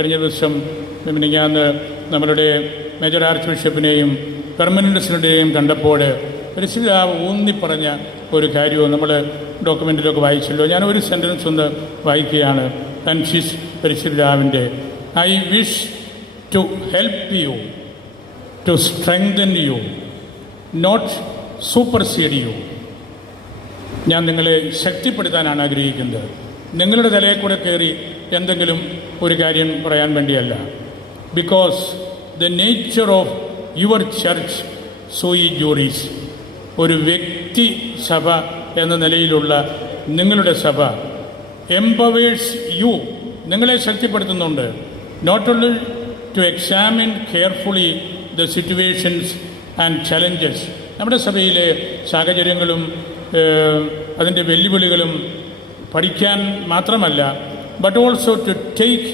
കഴിഞ്ഞ ദിവസം മിനിഞ്ഞാന്ന് നമ്മളുടെ മേജർ ആർച്ച് ബിഷപ്പിനെയും പെർമനൻസിനുടെയും കണ്ടപ്പോൾ പരിശുദ്ധ ഊന്നിപ്പറഞ്ഞ ഒരു കാര്യവും നമ്മൾ ഡോക്യുമെൻറ്റിലൊക്കെ വായിച്ചല്ലോ. ഞാൻ ഒരു സെൻറ്റൻസ് ഒന്ന് വായിക്കുകയാണ്. ഫ്രാൻസിസ് പരിശുദ്ധാവിൻ്റെ I wish to help you to strengthen you not supersede you. ഞാൻ നിങ്ങളെ ശക്തിപ്പെടുത്താനാണ് ആഗ്രഹിക്കുന്നത്, നിങ്ങളുടെ തലയിൽ കൂടെ കയറി എന്തെങ്കിലും ഒരു കാര്യം പറയാൻ വേണ്ടിയല്ല. Because the nature of your church sui juris, ഒരു വ്യക്തി സഭ എന്ന നിലയിലുള്ള നിങ്ങളുടെ സഭ എംപവേഴ്സ് യു, നിങ്ങളെ ശക്തിപ്പെടുത്തുന്നുണ്ട്. Not only to examine carefully the situations and challenges, നമ്മുടെ സഭയിലെ സാഹചര്യങ്ങളും അതിൻ്റെ വെല്ലുവിളികളും പഠിക്കാൻ മാത്രമല്ല, ബട്ട് ഓൾസോ ടു ടേക്ക്